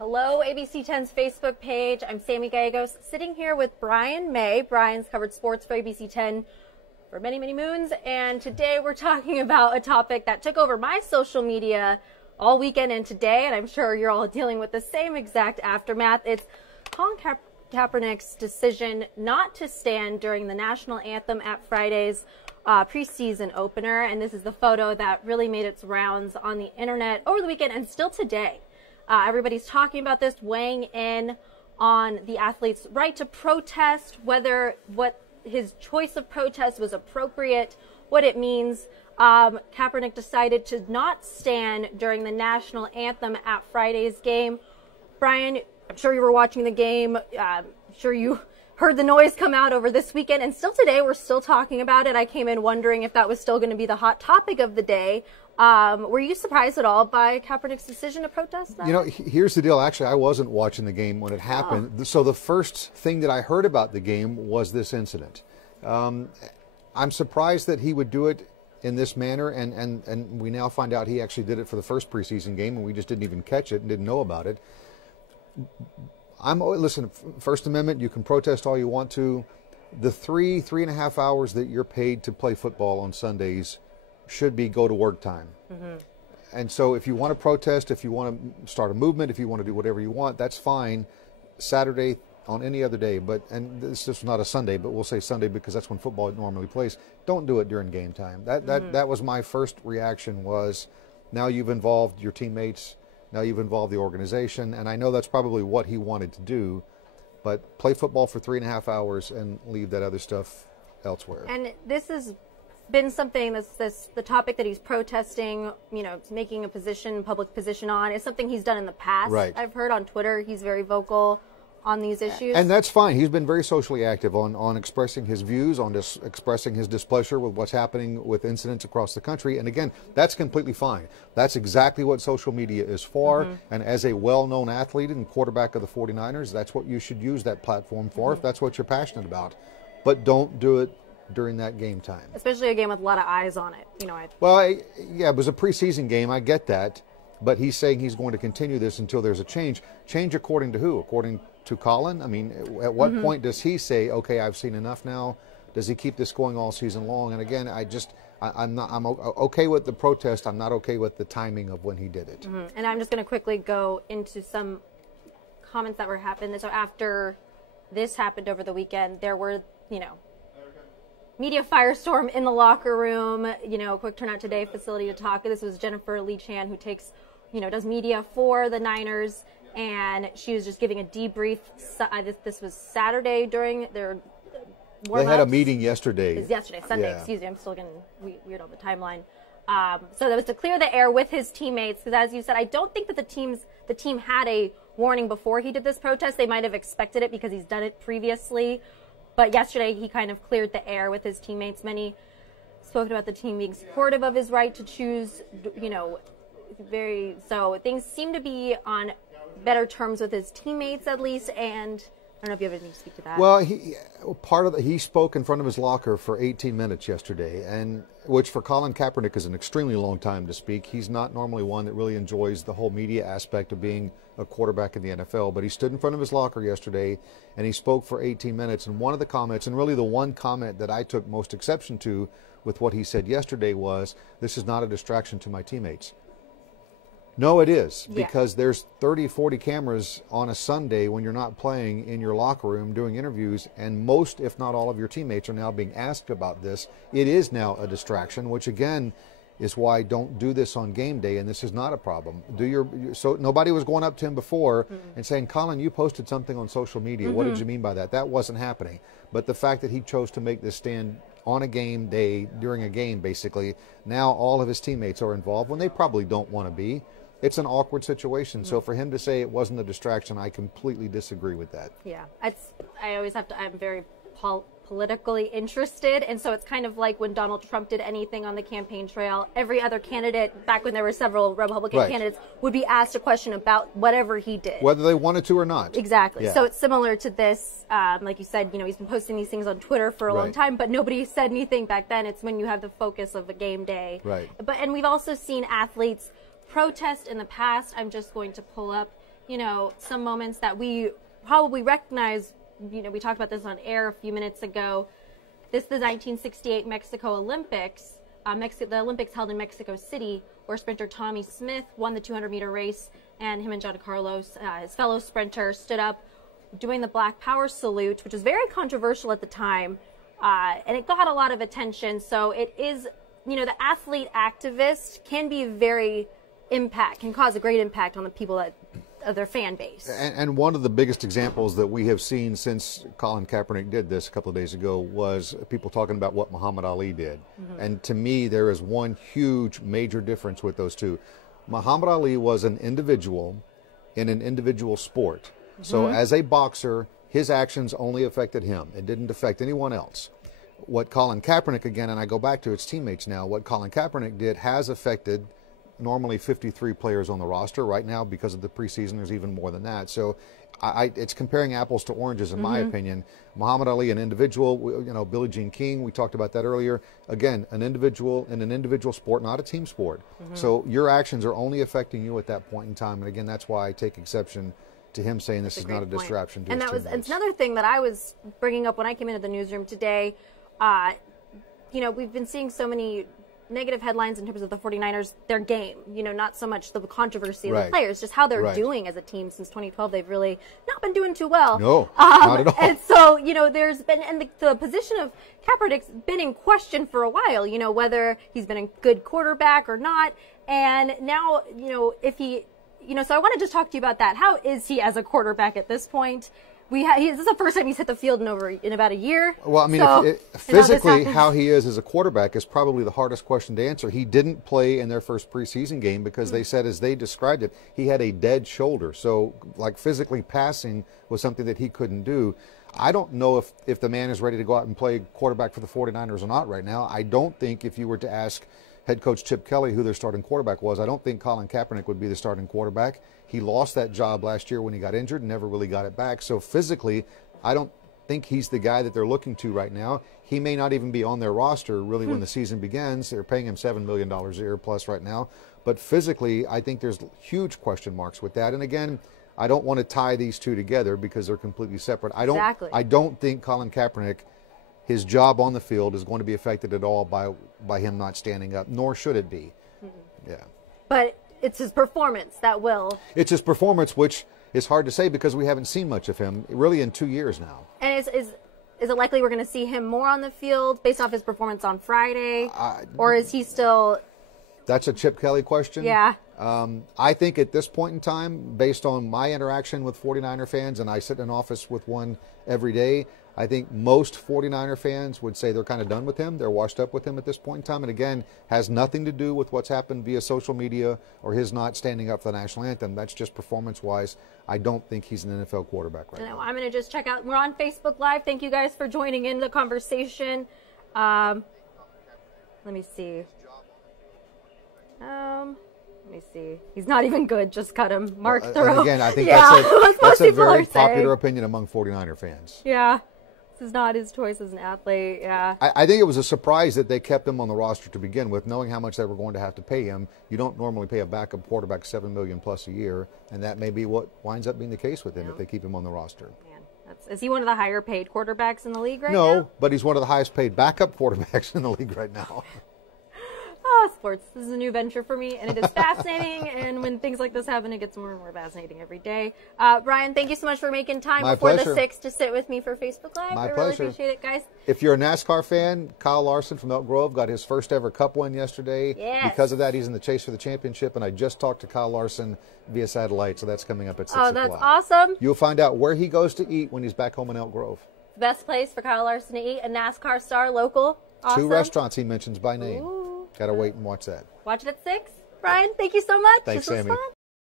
Hello, ABC10's Facebook page. I'm Sammy Gallegos, sitting here with Bryan May. Bryan's covered sports for ABC10 for many, many moons, and today we're talking about a topic that took over my social media all weekend and today, and I'm sure you're all dealing with the same exact aftermath. It's Colin Kaepernick's decision not to stand during the national anthem at Friday's preseason opener, and this is the photo that really made its rounds on the internet over the weekend and still today. Everybody's talking about this, weighing in on the athlete's right to protest, whether what his choice of protest was appropriate, what it means. Kaepernick decided to not stand during the national anthem at Friday's game. Bryan, I'm sure you were watching the game. I'm sure you heard the noise come out over this weekend, and still today we're still talking about it. I came in wondering if that was still going to be the hot topic of the day. Were you surprised at all by Kaepernick's decision to protest that? You know, here's the deal. Actually, I wasn't watching the game when it happened. Oh. So the first thing that I heard about the game was this incident. I'm surprised that he would do it in this manner, and we now find out he actually did it for the first preseason game, and we just didn't even catch it and didn't know about it. Listen, First Amendment, you can protest all you want to. The 3.5 hours that you're paid to play football on Sundays should be go to work time. Mm-hmm. And so if you want to protest, if you want to start a movement, if you want to do whatever you want, that's fine. Saturday, on any other day, and this is not a Sunday, but we'll say Sunday because that's when football normally plays. Don't do it during game time. That was my first reaction. Was now you've involved your teammates, now you've involved the organization, and I know that's probably what he wanted to do, but play football for 3.5 hours and leave that other stuff elsewhere. And this has been something the topic that he's protesting, you know, making a position, public position on, is something he's done in the past. Right. I've heard on Twitter he's very vocal on these issues. And that's fine. He's been very socially active on expressing his views, on expressing his displeasure with what's happening with incidents across the country. And again, that's completely fine. That's exactly what social media is for. Mm-hmm. And as a well-known athlete and quarterback of the 49ers, that's what you should use that platform for, if that's what you're passionate about. But don't do it during that game time. Especially a game with a lot of eyes on it. You know. Yeah, it was a preseason game. I get that. But he's saying he's going to continue this until there's a change. Change according to who? According to Colin? I mean, at what point does he say, okay, I've seen enough now? Does he keep this going all season long? And again, I'm okay with the protest. I'm not okay with the timing of when he did it. Mm-hmm. And I'm just going to quickly go into some comments that were happening. So after this happened over the weekend, there were, you know, media firestorm in the locker room. You know, quick turnout today, facility to talk. This was Jennifer Lee Chan, who does media for the Niners, and she was just giving a debrief. This was Saturday during their warm-ups. They had a meeting yesterday. It was yesterday, Sunday, excuse me. I'm still getting weird on the timeline. So that was to clear the air with his teammates, because as you said, I don't think that the team had a warning before he did this protest. They might have expected it because he's done it previously. But yesterday, he kind of cleared the air with his teammates. Many spoke about the team being supportive of his right to choose, you know, so things seem to be on better terms with his teammates, at least. And I don't know if you have anything to speak to that. Well, he spoke in front of his locker for 18 minutes yesterday, and which for Colin Kaepernick is an extremely long time to speak. He's not normally one that really enjoys the whole media aspect of being a quarterback in the NFL, but he stood in front of his locker yesterday and he spoke for 18 minutes. And one of the comments, and really the one comment that I took most exception to with what he said yesterday, was, "This is not a distraction to my teammates." No, it is, because there's 30, 40 cameras on a Sunday when you're not playing in your locker room doing interviews, and most, if not all, of your teammates are now being asked about this. It is now a distraction, which again is why don't do this on game day, and this is not a problem. So nobody was going up to him before and saying, "Colin, you posted something on social media. What did you mean by that?" That wasn't happening. But the fact that he chose to make this stand on a game day, during a game basically, now all of his teammates are involved when they probably don't want to be. It's an awkward situation. So for him to say it wasn't a distraction, I completely disagree with that. Yeah, I'm very politically interested, and so it's kind of like when Donald Trump did anything on the campaign trail, every other candidate, back when there were several Republican candidates, would be asked a question about whatever he did. Whether they wanted to or not. Exactly. Yeah. So it's similar to this. Like you said, you know, he's been posting these things on Twitter for a long time, but nobody said anything back then. It's when you have the focus of a game day. Right. And we've also seen athletes protest in the past. I'm just going to pull up some moments that we probably recognize. We talked about this on air a few minutes ago. This is the 1968 Mexico Olympics. The Olympics held in Mexico City, where sprinter Tommy Smith won the 200-meter race, and him and John Carlos, his fellow sprinter, stood up doing the Black Power salute, which was very controversial at the time, and it got a lot of attention. So it is, the athlete activist can can cause a great impact on the people of their fan base. And one of the biggest examples that we have seen since Colin Kaepernick did this a couple of days ago was people talking about what Muhammad Ali did. And to me, there is one huge major difference with those two. Muhammad Ali was an individual in an individual sport. So as a boxer, his actions only affected him. It didn't affect anyone else. What Colin Kaepernick, again, and I go back to his teammates now, what Colin Kaepernick did has affected normally 53 players on the roster. Right now, because of the preseason, there's even more than that. So it's comparing apples to oranges, in my opinion. Muhammad Ali, an individual, Billie Jean King, we talked about that earlier. Again, an individual in an individual sport, not a team sport. So your actions are only affecting you at that point in time. And again, that's why I take exception to him saying this is not a distraction to his teammates. And it's another thing that I was bringing up when I came into the newsroom today. We've been seeing so many negative headlines in terms of the 49ers, their game, not so much the controversy of the players, just how they're doing as a team. Since 2012, they've really not been doing too well. No, not at all. And so, there's been, and the position of Kaepernick's been in question for a while, whether he's been a good quarterback or not. And now, if he, so I want to just talk to you about that. How is he as a quarterback at this point? This is the first time he's hit the field in about a year. Well, I mean, physically, how he is as a quarterback is probably the hardest question to answer. He didn't play in their first preseason game because they said, as they described it, he had a dead shoulder. So, like, physically passing was something that he couldn't do. I don't know if the man is ready to go out and play quarterback for the 49ers or not right now. I don't think if you were to ask head coach Chip Kelly who their starting quarterback was, I don't think Colin Kaepernick would be the starting quarterback. He lost that job last year when he got injured and never really got it back. So physically, I don't think he's the guy that they're looking to right now. He may not even be on their roster really when the season begins. They're paying him $7 million a year plus right now. But physically, I think there's huge question marks with that. And again, I don't want to tie these two together because they're completely separate. I don't think Colin Kaepernick, his job on the field, is going to be affected at all by him not standing up, nor should it be. Yeah. But it's his performance that will. It's his performance, which is hard to say because we haven't seen much of him really in 2 years now. And is it likely we're going to see him more on the field based off his performance on Friday? Or is he still... That's a Chip Kelly question. Yeah. I think at this point in time, based on my interaction with 49er fans, and I sit in an office with one every day, I think most 49er fans would say they're kind of done with him. They're washed up with him at this point in time. And again, has nothing to do with what's happened via social media or his not standing up for the national anthem. That's just performance-wise. I don't think he's an NFL quarterback right now. I'm going to just check out. We're on Facebook Live. Thank you guys for joining in the conversation. Let me see. Let me see. He's not even good. Just cut him. Mark through. Again, I think that's a very popular opinion among 49er fans. Yeah. This is not his choice as an athlete. Yeah. I think it was a surprise that they kept him on the roster to begin with, knowing how much they were going to have to pay him. You don't normally pay a backup quarterback $7 million plus a year, and that may be what winds up being the case with him if they keep him on the roster. Man, is he one of the higher paid quarterbacks in the league right now? No, but he's one of the highest paid backup quarterbacks in the league right now. Oh, sports. This is a new venture for me, and it is fascinating. And when things like this happen, it gets more and more fascinating every day. Bryan, thank you so much for making time before the 6 to sit with me for Facebook Live. My I pleasure. Really appreciate it, guys. If you're a NASCAR fan, Kyle Larson from Elk Grove got his first ever Cup win yesterday. Yes. Because of that, he's in the chase for the championship, and I just talked to Kyle Larson via satellite, so that's coming up at 6 o'clock. Oh, that's awesome. You'll find out where he goes to eat when he's back home in Elk Grove. The best place for Kyle Larson to eat, a NASCAR star, local. Awesome. 2 restaurants he mentions by name. Ooh. Got to wait and watch that. Watch it at 6. Bryan, thank you so much. Thanks, this was Sammy. fun.